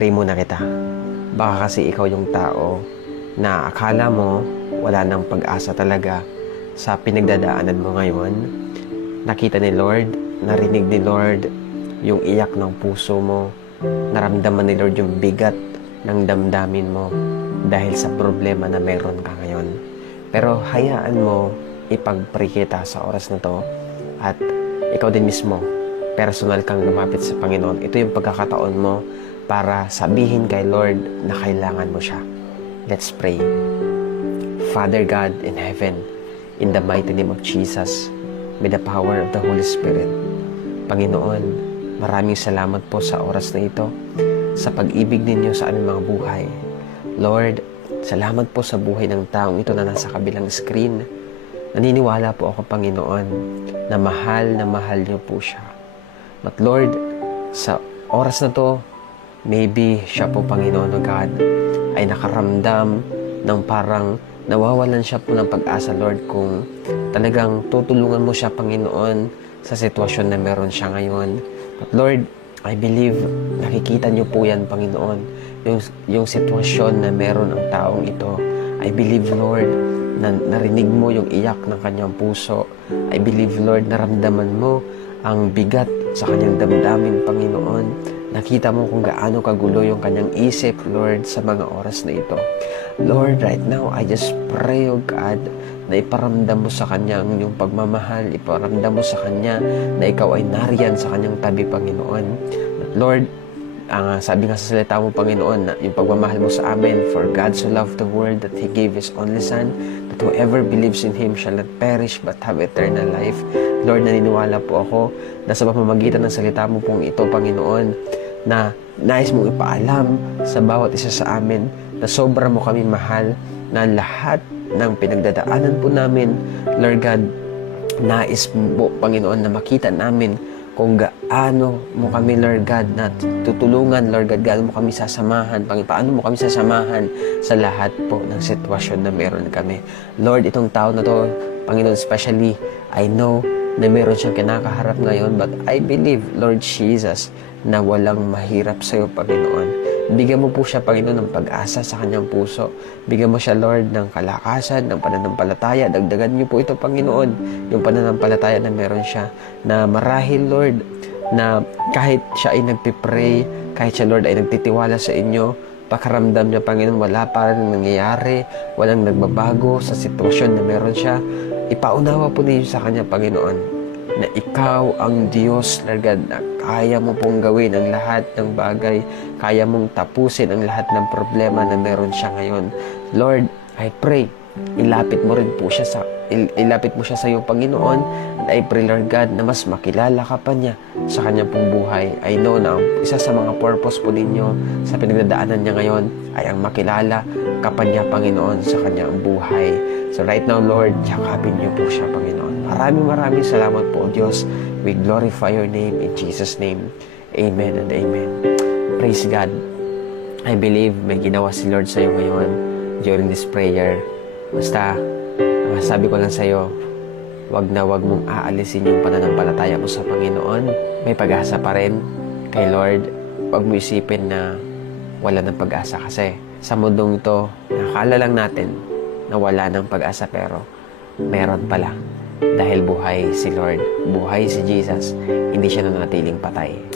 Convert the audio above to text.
Pray muna kita. Baka kasi ikaw yung tao na akala mo wala nang pag-asa talaga sa pinagdadaanan mo ngayon. Nakita ni Lord, narinig ni Lord yung iyak ng puso mo. Naramdaman ni Lord yung bigat ng damdamin mo dahil sa problema na meron ka ngayon. Pero hayaan mo ipag-pray kita sa oras na to at ikaw din mismo, personal kang lumapit sa Panginoon. Ito yung pagkakataon mo para sabihin kay Lord na kailangan mo siya. Let's pray. Father God in heaven, in the mighty name of Jesus, with the power of the Holy Spirit, Panginoon, maraming salamat po sa oras na ito, sa pag-ibig ninyo sa aming mga buhay. Lord, salamat po sa buhay ng taong ito na nasa kabilang screen. Naniniwala po ako, Panginoon, na mahal niyo po siya. But Lord, sa oras na to, maybe siya po, Panginoon God, ay nakaramdam ng parang nawawalan siya po ng pag-asa, Lord, kung talagang tutulungan mo siya, Panginoon, sa sitwasyon na meron siya ngayon. But Lord, I believe nakikita niyo po yan, Panginoon, yung sitwasyon na meron ang taong ito. I believe, Lord, na narinig mo yung iyak ng kanyang puso. I believe, Lord, naramdaman mo ang bigat sa kanyang damdamin, Panginoon. Nakita mo kung gaano kagulo yung kanyang isip, Lord, sa mga oras na ito. Lord, right now, I just pray, oh God, na iparamdam mo sa kanya yung pagmamahal, iparamdam mo sa kanya na ikaw ay nariyan sa kanyang tabi, Panginoon. At Lord, sabi nga sa salita mo, Panginoon, na yung pagmamahal mo sa amin, for God so loved the world that He gave His only Son, that whoever believes in Him shall not perish but have eternal life. Lord, naniniwala po ako na sa pamamagitan ng salita mo pong ito, Panginoon, na nais mong ipaalam sa bawat isa sa amin na sobra mo kami mahal, na lahat ng pinagdadaanan po namin, Lord God, nais mo, Panginoon, na makita namin kung gaano mo kami, Lord God, na tutulungan, Lord God, gaano mo kami sasamahan, paano mo kami sasamahan sa lahat po ng sitwasyon na meron kami. Lord, itong tao na to, Panginoon, especially, I know na meron siyang kinakaharap ngayon, but I believe, Lord Jesus, na walang mahirap sa iyo, Panginoon. Bigyan mo po siya, Panginoon, ng pag-asa sa kanyang puso. Bigyan mo siya, Lord, ng kalakasan, ng pananampalataya. Dagdagan niyo po ito, Panginoon, yung pananampalataya na meron siya. Na marahil, Lord, na kahit siya ay nagpipray, kahit siya, Lord, ay nagtitiwala sa inyo, pakaramdam niya, Panginoon, wala pa rin nangyayari, walang nagbabago sa sitwasyon na meron siya. Ipaunawa po ninyo sa kanya, Panginoon, na ikaw ang Diyos, Lord God, na kaya mo pong gawin ang lahat ng bagay, kaya mong tapusin ang lahat ng problema na meron siya ngayon. Lord, I pray, ilapit mo siya sa iyo, Panginoon, and I pray, Lord God, na mas makilala ka pa niya sa kanyang pong buhay. I know na isa sa mga purpose po ninyo sa pinagdadaanan niya ngayon ay ang makilala ka pa niya, Panginoon, sa kanyang buhay. So right now, Lord, yakapin niyo po siya, Panginoon. Maraming salamat po, Diyos. We glorify your name in Jesus' name. Amen and amen. Praise God. I believe may ginawa si Lord sa iyo ngayon during this prayer. Basta, sabi ko lang sa iyo, wag mong aalisin yung pananampalataya mo sa Panginoon. May pag-asa pa rin kay Lord. Wag mo isipin na wala ng pag-asa kasi sa mundong ito, nakakala lang natin na wala ng pag-asa, pero meron pala. Dahil buhay si Lord, buhay si Jesus, hindi siya nanatiling patay.